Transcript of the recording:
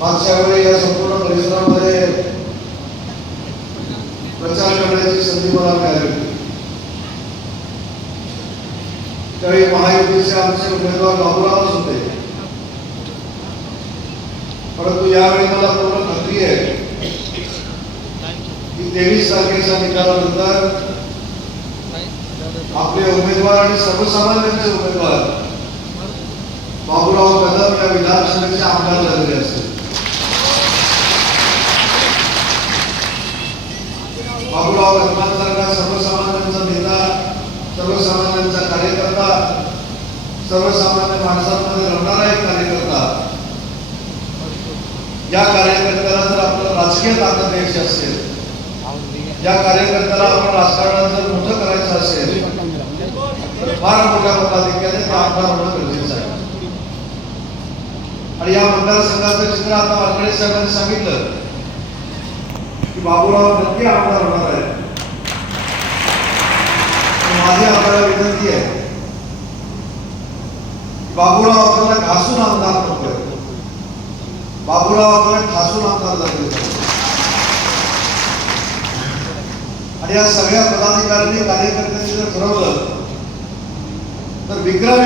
मागच्या वेळी या संपूर्ण परिसरामध्ये प्रचार करण्याची संधी मला मिळाली. त्यावेळी महायुतीचे आमचे उमेदवार बाबूरावच होते परंतु यावेळी मला पूर्ण खात्री आहे की तेवीस तारखेच्या निकालानंतर आपले उमेदवार आणि सर्वसामान्यांचे उमेदवार. बाबूराव कदम या विधानसभेचे आमदार झालेले असतील. बाबूराव कदमांसारखा सर्वसामान्यांचा नेता सर्वसामान्यांचा कार्यकर्ता सर्वसामान्य माणसांमध्ये रमणारा एक कार्यकर्ता. या कार्यकर्त्याला जर आपलं राजकीय ताकद द्यायची असेल या कार्यकर्त्याला आपण राजकारणात करायचं असेल तर फार मोठ्या मताधिक्याने ते आमदार होणं गरजेचं आहे आणि या मतदारसंघाचं चित्र आता वानखेडे साहेबांनी सांगितलं की बाबूराव नक्की आमदार होणार आहे माझी आपल्याला विनंती आहे बाबूराव आपल्याला घासून आमदार नकोय बाबूराव आपल्याला ठासून आमदार झाले आणि या सगळ्या पदाधिकाऱ्यांनी कार्यकर्त्यांनी जर ठरवलं तर विक्रम